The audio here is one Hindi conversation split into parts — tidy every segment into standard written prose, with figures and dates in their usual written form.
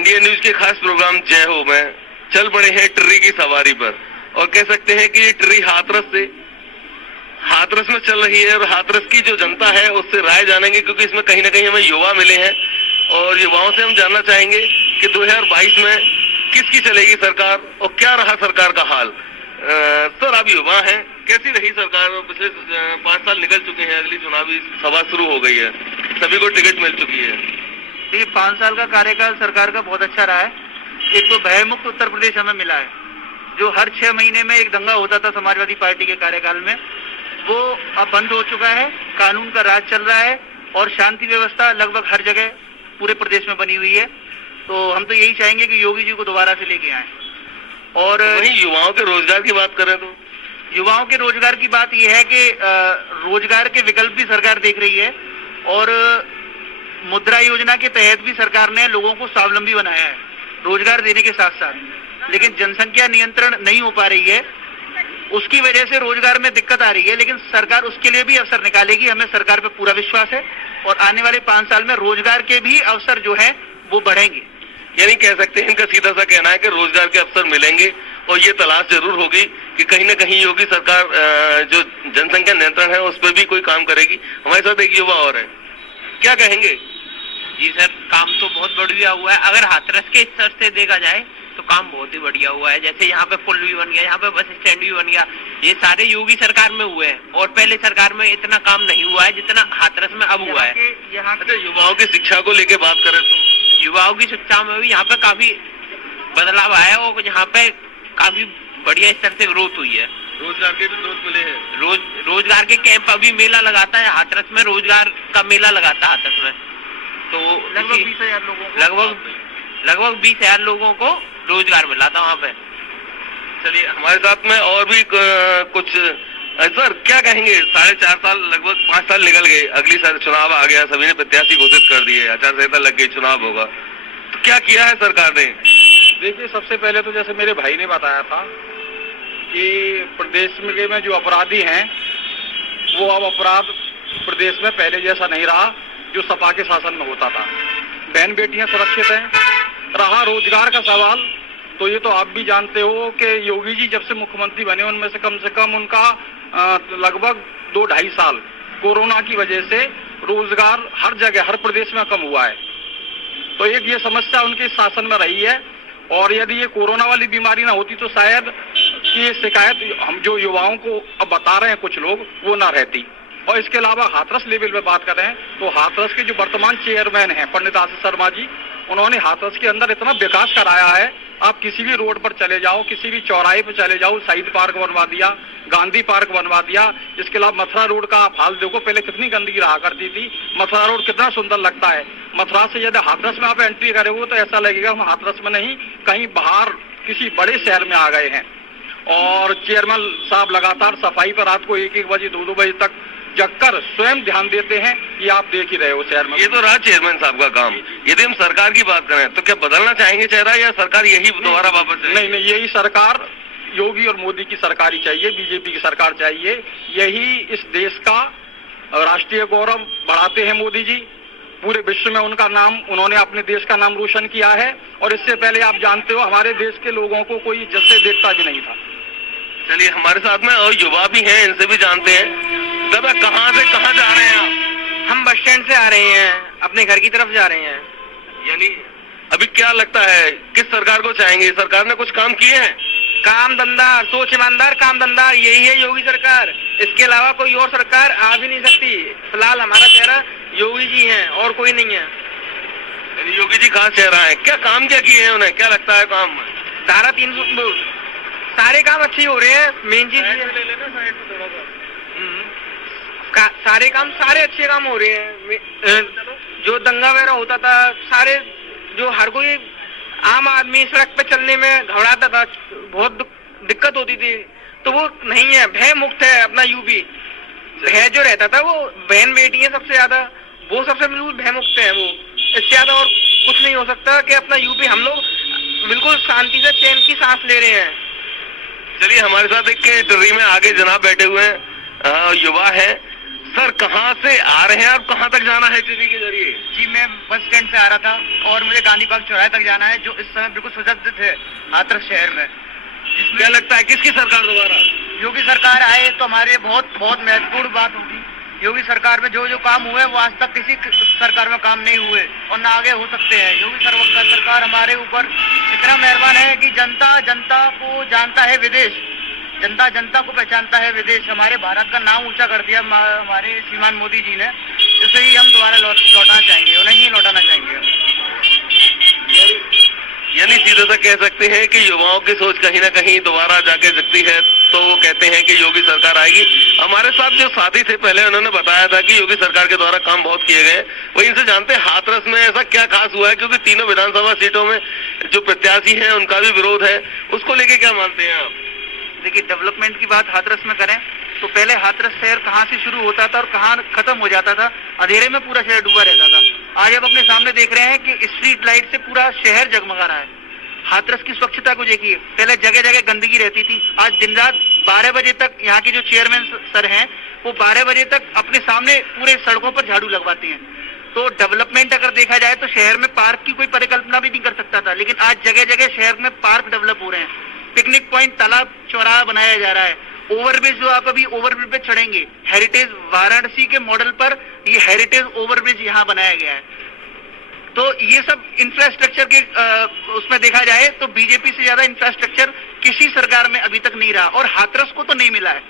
इंडिया न्यूज के खास प्रोग्राम जय हो में चल पड़े हैं ट्री की सवारी पर और कह सकते हैं कि ये ट्री हाथरस में चल रही है और हाथरस की जो जनता है उससे राय जानेंगे, क्योंकि इसमें कहीं ना कहीं हमें युवा मिले हैं और युवाओं से हम जानना चाहेंगे कि 2022 में किसकी चलेगी सरकार और क्या रहा सरकार का हाल। सर, आप युवा हैं, कैसी रही सरकार? पिछले 5 साल निकल चुके हैं, अगली चुनावी सभा शुरू हो गई है, सभी को टिकट मिल चुकी है। ये 5 साल का कार्यकाल सरकार का बहुत अच्छा रहा है। एक तो भयमुक्त उत्तर प्रदेश हमें मिला है, जो हर 6 महीने में एक दंगा होता था समाजवादी पार्टी के कार्यकाल में, वो अब बंद हो चुका है। कानून का राज चल रहा है और शांति व्यवस्था लगभग हर जगह पूरे प्रदेश में बनी हुई है। तो हम तो यही चाहेंगे कि योगी जी को दोबारा से लेके आए। और वहीं युवाओं के रोजगार की बात करें तो युवाओं के रोजगार की बात यह है कि रोजगार के विकल्प भी सरकार देख रही है और मुद्रा योजना के तहत भी सरकार ने लोगों को स्वावलंबी बनाया है रोजगार देने के साथ साथ। लेकिन जनसंख्या नियंत्रण नहीं हो पा रही है, उसकी वजह से रोजगार में दिक्कत आ रही है। लेकिन सरकार उसके लिए भी अवसर निकालेगी, हमें सरकार पे पूरा विश्वास है और आने वाले 5 साल में रोजगार के भी अवसर जो है वो बढ़ेंगे। यानी कह सकते हैं इनका सीधा सा कहना है कि रोजगार के अवसर मिलेंगे और ये तलाश जरूर होगी कि कहीं न कहीं योगी सरकार जो जनसंख्या नियंत्रण है उस पर भी कोई काम करेगी। हमारे साथ एक युवा और है, क्या कहेंगे? जी सर, काम तो बहुत बढ़िया हुआ है। अगर हाथरस के स्तर से देखा जाए तो काम बहुत ही बढ़िया हुआ है। जैसे यहाँ पे पुल भी बन गया, यहाँ पे बस स्टैंड भी बन गया, ये सारे योगी सरकार में हुए हैं और पहले सरकार में इतना काम नहीं हुआ है जितना हाथरस में अब हुआ है। अच्छा, युवाओं की शिक्षा को लेके बात करें तो युवाओं की शिक्षा में भी यहाँ पे काफी बदलाव आया है और यहाँ पे काफी बढ़िया स्तर से ग्रोथ हुई है। रोजगार के भी स्रोत मिले हैं। रोजगार के कैंप अभी मेला लगाता है हाथरस में, रोजगार का मेला लगाता है हाथरस में। तो लगभग 20,000 लोगों को लगभग 20,000 लोगों को रोजगार मिला था वहाँ पे। चलिए, हमारे साथ में और भी कुछ सर, क्या कहेंगे? 4.5 साल, लगभग 5 साल निकल गए, अगली साल चुनाव आ गया, सभी ने प्रत्याशी घोषित कर दिए, आचार संहिता लग गई, चुनाव होगा, तो क्या किया है सरकार ने? देखिए, सबसे पहले तो जैसे मेरे भाई ने बताया था कि प्रदेश में जो अपराधी हैं वो अब अपराध प्रदेश में पहले जैसा नहीं रहा जो सपा के शासन में होता था। बहन बेटियां सुरक्षित हैं। रहा रोजगार का सवाल, तो ये तो आप भी जानते हो कि योगी जी जब से मुख्यमंत्री बने उनमें से कम उनका लगभग 2-2.5 साल कोरोना की वजह से रोजगार हर जगह हर प्रदेश में कम हुआ है। तो एक ये समस्या उनके शासन में रही है और यदि ये कोरोना वाली बीमारी ना होती तो शायद ये शिकायत हम जो युवाओं को अब बता रहे हैं कुछ लोग वो ना रहती। और इसके अलावा हाथरस लेवल पे बात करें तो हाथरस के जो वर्तमान चेयरमैन हैं पंडित आशीष शर्मा जी, उन्होंने हाथरस के अंदर इतना विकास कराया है, आप किसी भी रोड पर चले जाओ, किसी भी चौराहे पर चले जाओ, शहीद पार्क बनवा दिया, गांधी पार्क बनवा दिया। इसके अलावा मथुरा रोड का आप हाल देखो, पहले कितनी गंदगी रहा करती थी, मथुरा रोड कितना सुंदर लगता है। मथुरा से यदि हाथरस में आप एंट्री करोगे तो ऐसा लगेगा हम हाथरस में नहीं कहीं बाहर किसी बड़े शहर में आ गए हैं। और चेयरमैन साहब लगातार सफाई पर रात को 1-1 बजे 2-2 बजे तक जगकर स्वयं ध्यान देते हैं, ये आप देख ही रहे हो शहर में। ये तो रहा चेयरमैन साहब का काम। यदि हम सरकार की बात करें तो क्या बदलना चाहेंगे चेहरा या सरकार यही दोबारा वापस? नहीं, यही सरकार योगी और मोदी की सरकार ही चाहिए, बीजेपी की सरकार चाहिए। यही इस देश का राष्ट्रीय गौरव बढ़ाते हैं मोदी जी। पूरे विश्व में उनका नाम, उन्होंने अपने देश का नाम रोशन किया है और इससे पहले आप जानते हो हमारे देश के लोगों को कोई जैसे देखता भी नहीं था। चलिए, हमारे साथ में और युवा भी हैं, इनसे भी जानते हैं। दादा, कहाँ से कहाँ जा रहे हैं आप? हम बस स्टैंड से आ रहे हैं, अपने घर की तरफ जा रहे हैं। यानी अभी क्या लगता है किस सरकार को चाहेंगे? सरकार ने कुछ काम किए हैं? काम धंधा, सोच ईमानदार, काम धंधा, यही है योगी सरकार। इसके अलावा कोई और सरकार आ भी नहीं सकती। फिलहाल हमारा चेहरा योगी जी हैं और कोई नहीं है। योगी जी खास चेहरा है। क्या काम क्या किए हैं उन्हें, क्या लगता है काम? धारा 300 सारे काम अच्छे हो रहे हैं। मेन चीज सारे काम, सारे अच्छे काम हो रहे हैं। जो दंगा वगैरह होता था, सारे जो हर कोई आम आदमी सड़क पे चलने में घबराता था, बहुत दिक्कत होती थी, तो वो नहीं है, भय मुक्त है अपना यूपी। भय जो रहता था वो बहन बेटी है सबसे ज्यादा, वो सबसे बिल्कुल भय मुक्त है। वो इससे ज्यादा और कुछ नहीं हो सकता कि अपना यूपी हम लोग बिल्कुल शांति से चैन की सांस ले रहे हैं। चलिए, हमारे साथ एक ट्री में आगे जनाब बैठे हुए हैं, युवा है। सर कहाँ से आ रहे हैं आप, कहाँ तक जाना है ट्रेन के जरिए? जी मैं बस स्टैंड से आ रहा था और मुझे गांधी बाग चौराहे तक जाना है, जो इस समय बिल्कुल सुसज्जित है हाथरस शहर में। क्या लगता है किसकी सरकार दोबारा? योगी सरकार आए तो हमारे बहुत बहुत महत्वपूर्ण बात होगी। योगी सरकार में जो जो काम हुए वो आज तक किसी सरकार में काम नहीं हुए और ना आगे हो सकते हैं। योगी सरकार हमारे ऊपर इतना मेहरबान है कि जनता जनता को जानता है विदेश, जनता जनता को पहचानता है विदेश। हमारे भारत का नाम ऊंचा कर दिया हमारे श्रीमान मोदी जी ने, इसे ही हम दोबारा लौटाना चाहेंगे और नहीं लौटाना चाहेंगे। यानी सीधे सा कह सकते हैं कि युवाओं की सोच कहीं ना कहीं दोबारा जाके जगती है, तो वो कहते हैं कि योगी सरकार आएगी। हमारे साथ जो साथी थे पहले, उन्होंने बताया था कि योगी सरकार के द्वारा काम बहुत किए गए। वही इनसे जानते हैं हाथरस में ऐसा क्या खास हुआ है, क्योंकि तीनों विधानसभा सीटों में जो प्रत्याशी हैं उनका भी विरोध है, उसको लेके क्या मानते हैं आप? देखिए, डेवलपमेंट की बात हाथरस में करें तो पहले हाथरस शहर कहाँ से शुरू होता था और कहाँ खत्म हो जाता था, अंधेरे में पूरा शहर डूबा रहता था। आज आप अपने सामने देख रहे हैं कि स्ट्रीट लाइट से पूरा शहर जगमगा रहा है। हाथरस की स्वच्छता को देखिए, पहले जगह जगह गंदगी रहती थी, आज दिन रात 12 बजे तक यहाँ के जो चेयरमैन सर हैं वो 12 बजे तक अपने सामने पूरे सड़कों पर झाड़ू लगवाते हैं। तो डेवलपमेंट अगर देखा जाए तो शहर में पार्क की कोई परिकल्पना भी नहीं कर सकता था, लेकिन आज जगह जगह शहर में पार्क डेवलप हो रहे हैं, पिकनिक पॉइंट, तालाब, चौराहा बनाया जा रहा है। ओवरब्रिज जो आप अभी ओवरब्रिज पे चढ़ेंगे, हेरिटेज वाराणसी के मॉडल पर ये हेरिटेज ओवरब्रिज यहाँ बनाया गया है। तो ये सब इंफ्रास्ट्रक्चर के उसमें देखा जाए तो बीजेपी से ज्यादा इंफ्रास्ट्रक्चर किसी सरकार में अभी तक नहीं रहा और हाथरस को तो नहीं मिला है।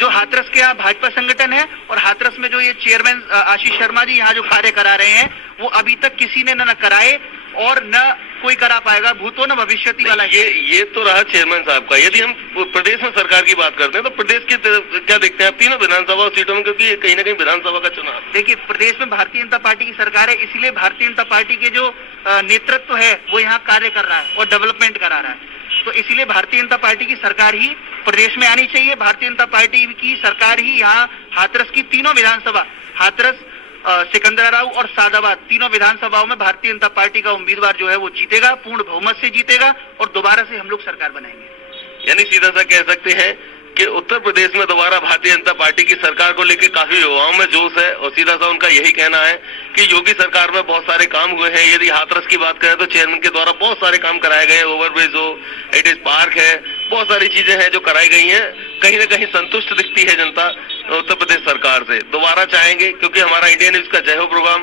जो हाथरस के यहाँ भाजपा संगठन है और हाथरस में जो ये चेयरमैन आशीष शर्मा जी यहाँ जो कार्य करा रहे हैं, वो अभी तक किसी ने न कराए और न कोई करा पाएगा, भूतो न भविष्यति वाला। ये तो रहा चेयरमैन साहब का। यदि हम प्रदेश में सरकार की बात करते हैं तो प्रदेश की क्या देखते हैं आप तीनों विधानसभा सीटों में, क्योंकि कहीं ना कहीं विधानसभा का चुनाव? देखिए, प्रदेश में भारतीय जनता पार्टी की सरकार है, इसीलिए भारतीय जनता पार्टी के जो नेतृत्व है वो यहाँ कार्य कर रहा है और डेवलपमेंट करा रहा है। तो इसीलिए भारतीय जनता पार्टी की सरकार ही प्रदेश में आनी चाहिए। भारतीय जनता पार्टी की सरकार ही यहाँ हाथरस की तीनों विधानसभा, हाथरस, सिकंदराबाद और सादाबाद, तीनों विधानसभाओं में भारतीय जनता पार्टी का उम्मीदवार जो है वो जीतेगा, पूर्ण बहुमत से जीतेगा और दोबारा से हम लोग सरकार बनाएंगे। यानी सीधा सा कह सकते हैं कि उत्तर प्रदेश में दोबारा भारतीय जनता पार्टी की सरकार को लेकर काफी युवाओं में जोश है और सीधा सा उनका यही कहना है कि योगी सरकार में बहुत सारे काम हुए हैं। यदि हाथरस की बात करें तो चेयरमैन के द्वारा बहुत सारे काम कराए गए, ओवरब्रिज हो, हेरिटेज पार्क है, बहुत सारी चीजें हैं जो कराई गई हैं। कहीं ना कहीं संतुष्ट दिखती है जनता उत्तर प्रदेश सरकार से। दोबारा चाहेंगे, क्योंकि हमारा इंडिया न्यूज का जय हो programme,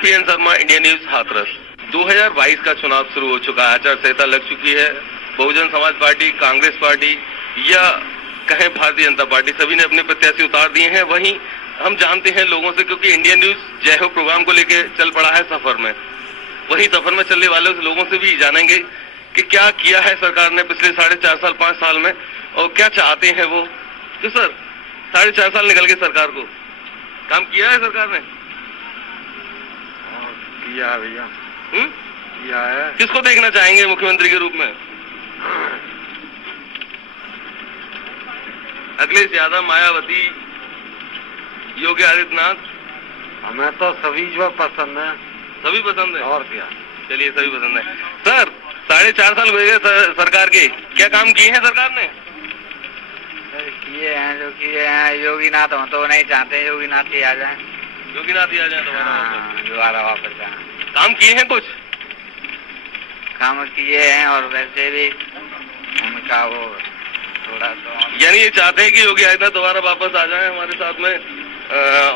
PN Sharma, India News, Hathras. 2022 का चुनाव शुरू हो चुका है, आचार संहिता लग चुकी है। बहुजन समाज पार्टी, कांग्रेस पार्टी या कहें भारतीय जनता पार्टी, सभी ने अपने प्रत्याशी उतार दिए हैं। वहीं हम जानते हैं लोगों से, क्योंकि इंडिया न्यूज जय हो प्रोग्राम को लेके चल पड़ा है सफर में, वही सफर में चलने वाले उस लोगों से भी जानेंगे कि क्या किया है सरकार ने पिछले 4.5 साल 5 साल में और क्या चाहते हैं वो। तो सर 4.5 साल निकल गए, सरकार को काम किया है सरकार ने? किया है भैया, किया है। किसको देखना चाहेंगे मुख्यमंत्री के रूप में? अखिलेश यादव, मायावती, योगी आदित्यनाथ? हमें तो सभी जो पसंद है। सभी पसंद है? और क्या, चलिए सभी पसंद है। सर 4.5 साल हो गए सरकार के, क्या काम किए हैं सरकार ने? किए हैं जो किए हैं, योगीनाथ हम तो नहीं चाहते योगीनाथ ही आ जाए। योगीनाथ ही आ जाए दोबारा वापस जाए। काम किए हैं कुछ? काम किए हैं और वैसे भी उनका वो थोड़ा तो, यानी ये चाहते हैं कि योगी आदित्यनाथ दोबारा वापस आ जाए हमारे साथ में,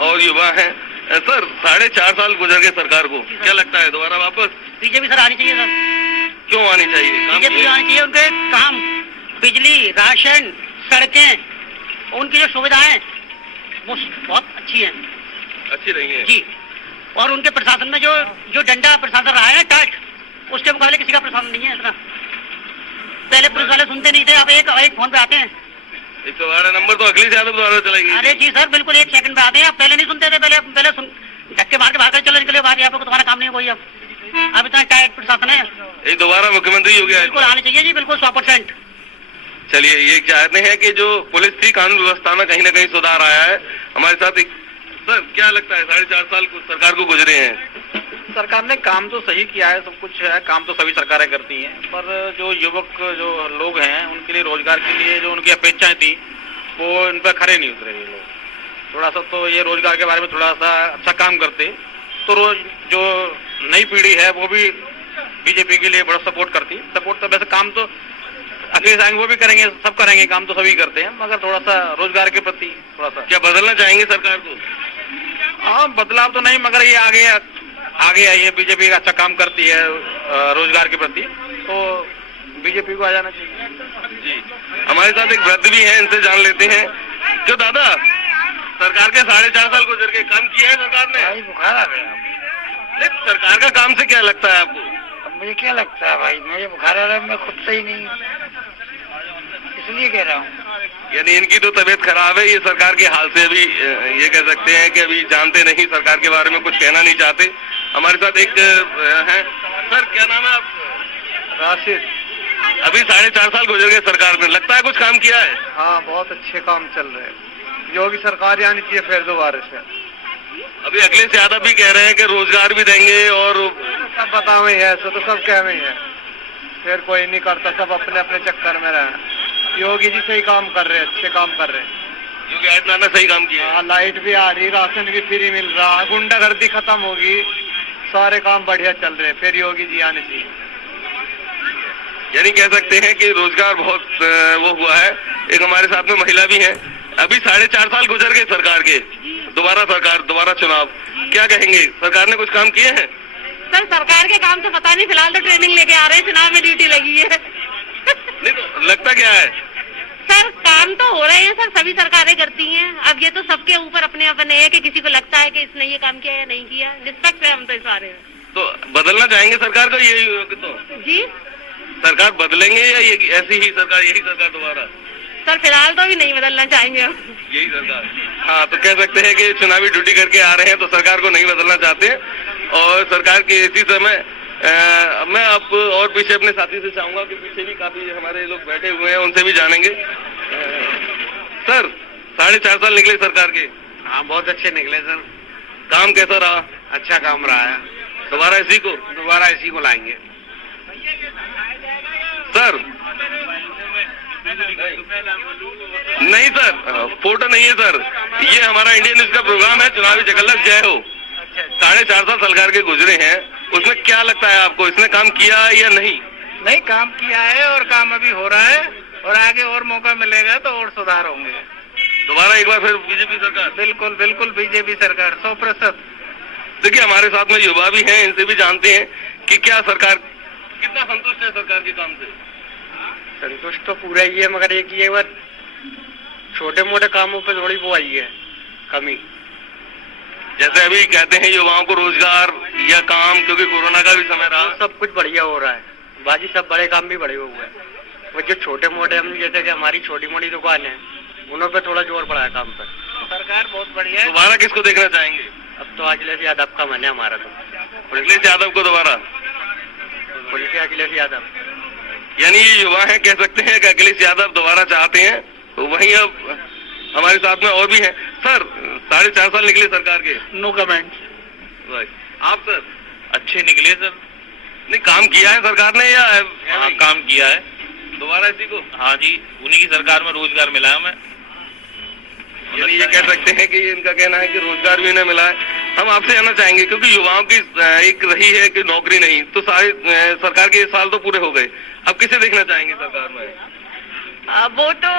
और युवा हैं। सर 4.5 साल गुजर गए सरकार को, क्या लगता है दोबारा वापस? बीजेपी सर आनी चाहिए सर। क्यों आनी चाहिए? बीजेपी आनी चाहिए, उनके काम, बिजली, राशन, सड़कें, उनकी जो सुविधाएं वो बहुत अच्छी हैं, अच्छी रही है जी। और उनके प्रशासन में जो डंडा प्रशासन रहा है टाइट, उसके मुकाबले किसी का प्रशासन नहीं है इतना। पहले पुलिस वाले सुनते नहीं थे, अब एक फोन पे आते हैं। 112 नंबर तो अखिलेश यादव द्वारा चलाएगी। अरे जी सर, बिल्कुल 1 सेकंड पे आते हैं। अब पहले नहीं सुनते थे, पहले धक्के मार के बाहर कर चलो, निकले बाहर, यहाँ पे तुम्हारा काम नहीं कोई। अब इतना टाइट प्रशासन है। एक दोबारा मुख्यमंत्री योगी बिल्कुल आनी चाहिए जी, बिल्कुल 100%। चलिए, ये चाहते हैं कि जो पुलिस थी, कानून व्यवस्था में कहीं ना कहीं सुधार आया है। हमारे साथ एक सर, क्या लगता है 4.5 साल सरकार को गुजरे हैं? सरकार ने काम तो सही किया है, सब कुछ है, काम तो सभी सरकारें करती हैं, पर जो युवक जो लोग हैं उनके लिए रोजगार के लिए जो उनकी अपेक्षाएं थी वो उन पर खरे नहीं उतरे ये लोग। थोड़ा सा तो ये रोजगार के बारे में थोड़ा सा अच्छा काम करते तो रोज जो नई पीढ़ी है वो भी बीजेपी के लिए बड़ा सपोर्ट करती। सपोर्ट तो वैसे काम तो अखिलेश आएंगे वो भी करेंगे, सब करेंगे, काम तो सभी करते हैं, मगर थोड़ा सा रोजगार के प्रति थोड़ा सा। क्या बदलना चाहेंगे सरकार को? हाँ, बदलाव तो नहीं, मगर ये आगे आई है, बीजेपी का अच्छा काम करती है रोजगार के प्रति, तो बीजेपी को आ जाना चाहिए। जी, हमारे साथ एक वृद्ध भी है, इनसे जान लेते हैं। क्यों दादा, सरकार के 4.5 साल गुजर के काम किया है सरकार ने? भाई बुखार आ गया। नहीं, सरकार का काम से क्या लगता है आपको? अब मुझे क्या लगता है भाई, मुझे बुखार आ रहा है, मैं खुद से ही नहीं, इसलिए कह रहा हूँ। यानी इनकी तो तबीयत खराब है, ये सरकार के हाल से अभी ये कह सकते हैं कि अभी जानते नहीं, सरकार के बारे में कुछ कहना नहीं चाहते। हमारे साथ एक है, सर क्या नाम है आपका? राशिद। अभी 4.5 साल गुजर गए सरकार में, लगता है कुछ काम किया है? हाँ, बहुत अच्छे काम चल रहे हैं। योगी सरकार आनी चाहिए फिर दोबारा से। अभी अखिलेश यादव भी कह रहे हैं कि रोजगार भी देंगे और सब बता में है, तो सब कह में है, फिर कोई नहीं करता, सब अपने अपने चक्कर में रहे। योगी जी सही काम कर रहे हैं, अच्छे काम कर रहे हैं। योगी आदित्यनाथ ने सही काम किया है। लाइट भी आ रही, राशन भी फ्री मिल रहा, गुंडागर्दी खत्म होगी, सारे काम बढ़िया चल रहे हैं, फिर योगी जी आने चाहिए। यानी कह सकते हैं कि रोजगार बहुत वो हुआ है। एक हमारे साथ में महिला भी है। अभी 4.5 साल गुजर गए सरकार के, दोबारा चुनाव, क्या कहेंगे, सरकार ने कुछ काम किए हैं? सर सरकार के काम तो पता नहीं, फिलहाल तो ट्रेनिंग लेके आ रहे हैं, चुनाव में ड्यूटी लगी है। नहीं तो लगता क्या है? सर काम तो हो रहे हैं सर, सभी सरकारें करती हैं। अब ये तो सबके ऊपर अपने अपने है कि किसी को लगता है कि इसने ये काम किया या नहीं किया। निष्पक्ष है हम तो सारे। तो बदलना चाहेंगे सरकार को, यही तो जी सरकार बदलेंगे या ये ऐसी ही सरकार, यही सरकार दोबारा? सर फिलहाल तो अभी नहीं बदलना चाहेंगे हम। यही सरकार। हाँ, तो कह सकते हैं कि चुनावी ड्यूटी करके आ रहे हैं तो सरकार को नहीं बदलना चाहते। और सरकार के इसी समय मैं अब और पीछे अपने साथी से चाहूंगा कि पीछे भी काफी हमारे लोग बैठे हुए हैं, उनसे भी जानेंगे। सर 4.5 साल निकले सरकार के। हाँ, बहुत अच्छे निकले सर। काम कैसा रहा? अच्छा काम रहा है। दोबारा इसी को लाएंगे सर। नहीं सर, फोटो नहीं है सर, ये हमारा इंडियन न्यूज का प्रोग्राम है, चुनावी चकल्लस जय हो। 4.5 साल सरकार के गुजरे हैं, उसमें क्या लगता है आपको, इसने काम किया या नहीं? नहीं, काम किया है और काम अभी हो रहा है, और आगे और मौका मिलेगा तो और सुधार होंगे। दोबारा एक बार फिर बीजेपी सरकार? बिल्कुल बिल्कुल बीजेपी सरकार 100%। देखिए हमारे साथ में युवा भी हैं, इनसे भी जानते हैं कि क्या सरकार कितना संतुष्ट है सरकार के काम से? संतुष्ट तो पूरा ही है, मगर एक ये बात, छोटे मोटे कामों पे थोड़ी वो आई है कमी। जैसे अभी कहते हैं युवाओं को रोजगार या काम, क्योंकि कोरोना का भी समय रहा। सब कुछ बढ़िया हो रहा है बाजी, सब बड़े काम भी बड़े हुए हैं। वो जो छोटे मोटे, हम जैसे कि हमारी छोटी मोटी दुकान है, उन्हों पे थोड़ा जोर पड़ा है काम पर। सरकार बहुत बढ़िया है। दोबारा किसको देखना चाहेंगे? अब तो अखिलेश यादव का मन है हमारा, तो अखिलेश यादव को दोबारा। खुल के अखिलेश यादव। यानी ये युवा है, कह सकते हैं कि अखिलेश यादव दोबारा चाहते हैं। तो वहीं अब हमारे साथ में और भी हैं। सर 4.5 साल निकले सरकार के। No comment. आप सर? अच्छे निकले सर। नहीं, काम किया है सरकार ने या हाँ, काम किया है। दोबारा इसी को? हाँ जी, उन्हीं की सरकार में रोजगार मिला है हमें। यानी ये कह सकते हैं कि इनका कहना है कि रोजगार भी इन्हें मिला है। हम आपसे जानना चाहेंगे, क्योंकि युवाओं की एक रही है कि नौकरी नहीं, तो सारे सरकार के साल तो पूरे हो गए, अब किसे देखना चाहेंगे सरकार में? वो तो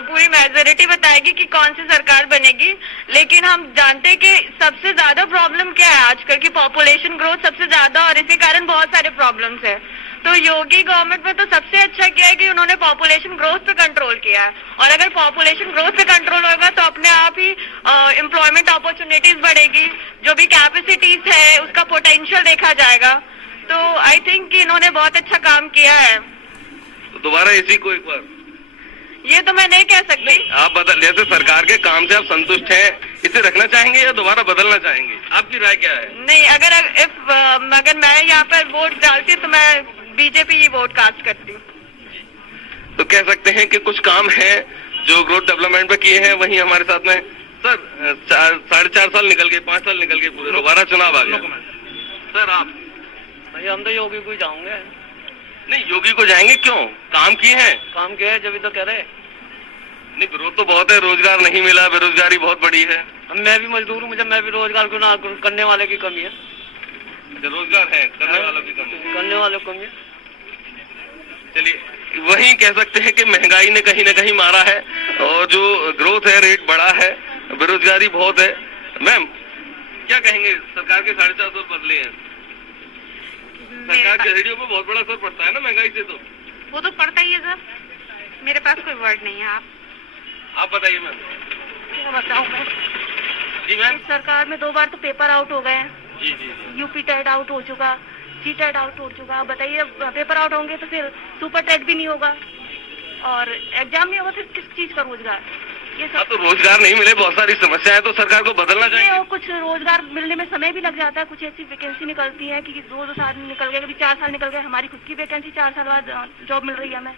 पूरी मेजोरिटी बताएगी कि कौन सी सरकार बनेगी, लेकिन हम जानते हैं कि सबसे ज्यादा प्रॉब्लम क्या है आजकल की, पॉपुलेशन ग्रोथ सबसे ज्यादा, और इसी कारण बहुत सारे प्रॉब्लम्स है। तो योगी गवर्नमेंट में तो सबसे अच्छा किया है कि उन्होंने पॉपुलेशन ग्रोथ पे कंट्रोल किया है, और अगर पॉपुलेशन ग्रोथ पे कंट्रोल होगा तो अपने आप ही एम्प्लॉयमेंट अपॉर्चुनिटीज बढ़ेगी, जो भी कैपेसिटीज है उसका पोटेंशियल देखा जाएगा। तो आई थिंक कि इन्होंने बहुत अच्छा काम किया है। तो दोबारा इसी को एक बार? ये तो मैं नहीं कह सकती। आप बदल, जैसे सरकार के काम से आप संतुष्ट हैं, इसे रखना चाहेंगे या दोबारा बदलना चाहेंगे? आपकी राय क्या है? नहीं, अगर मैं यहाँ पर वोट डालती तो मैं बीजेपी ही वोट कास्ट करती। तो कह सकते हैं कि कुछ काम है जो ग्रोथ डेवलपमेंट पे किए हैं। वहीं हमारे साथ में सर 4.5 साल निकल गए, 5 साल निकल गए पूरे, दोबारा चुनाव आ गया। सर आप? भाई हम तो योगी को ही जाऊंगे। नहीं, योगी को जाएंगे क्यों? काम किए हैं? काम किया है जब तो कह रहे। नहीं, विरोध तो बहुत है, रोजगार नहीं मिला, बेरोजगारी बहुत बड़ी है। मैं भी मजदूर हूँ, मुझे मैं भी रोजगार को ना करने वाले की कमी है। रोजगार है, करने वालों की कमी है। करने वालों की कमी है। चलिए, वही कह सकते हैं कि महंगाई ने कहीं ना कहीं मारा है और जो ग्रोथ है, रेट बढ़ा है, बेरोजगारी बहुत है। मैम, क्या कहेंगे? सरकार के 450 बदले हैं, सरकार के रेडियो पे बहुत बड़ा असर पड़ता है ना महंगाई से। तो वो तो पड़ता ही है सर, मेरे पास कोई वर्ड नहीं है। आप बताइए मैम। क्या बताऊं मैं? जी मैम। सरकार में 2 बार तो पेपर आउट हो गए हैं। जी जी जी। यूपी टेट आउट हो चुका, जी टेट आउट हो चुका। अब बताइए, पेपर आउट होंगे तो फिर सुपर टेट भी नहीं होगा और एग्जाम नहीं होगा, फिर किस चीज का रोजगार? ये हाँ, सब तो रोजगार नहीं मिले, बहुत सारी समस्याएं, तो सरकार को बदलना चाहिए। और कुछ रोजगार मिलने में समय भी लग जाता है। कुछ ऐसी वैकेंसी निकलती है कि 2 साल निकल गए, कभी 4 साल निकल गए। हमारी खुद की वैकेंसी 4 साल बाद जॉब मिल रही है हमें।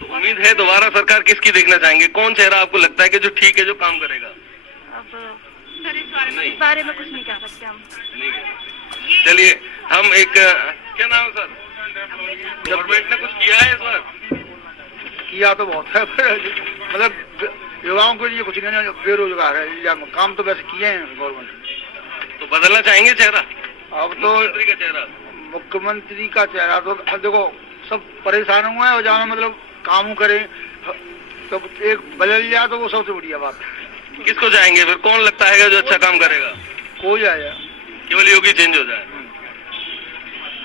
तो उम्मीद है दोबारा सरकार किसकी देखना चाहेंगे? कौन चेहरा आपको लगता है कि जो ठीक है, जो काम करेगा? अब सर इस बारे में कुछ नहीं कह सकते हम। नहीं कह सकते। चलिए, हम एक क्या नाम है सर, गवर्नमेंट ने कुछ किया है इस बार? किया तो बहुत है, मतलब युवाओं के लिए कुछ नहीं, बेरोजगार है या काम तो वैसे किए हैं गवर्नमेंट ने। तो बदलना चाहेंगे चेहरा? अब तो मुख्यमंत्री का चेहरा? मुख्यमंत्री का चेहरा तो अब देखो सब परेशान हुए हैं और जहाँ मतलब काम करें तो एक बदल जाए तो वो सबसे बढ़िया बात है। किसको चाहेंगे फिर? कौन लगता है जो अच्छा काम करेगा? कोई आया, केवल योगी चेंज हो जाए,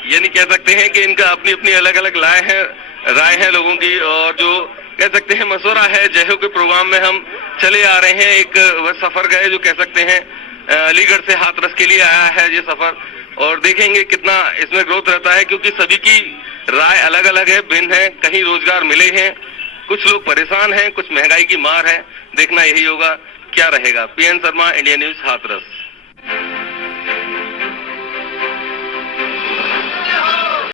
ये नहीं कह सकते हैं कि इनका अपनी अपनी अलग अलग राय है लोगों की, और जो कह सकते हैं मशवरा है। जय हो के प्रोग्राम में हम चले आ रहे हैं, एक सफर गए जो कह सकते हैं अलीगढ़ से हाथरस के लिए आया है ये सफर, और देखेंगे कितना इसमें ग्रोथ रहता है, क्योंकि सभी की राय अलग अलग है, भिन्न है। कहीं रोजगार मिले हैं, कुछ लोग परेशान हैं, कुछ महंगाई की मार है। देखना यही होगा क्या रहेगा। PN Sharma, India News, Hathras.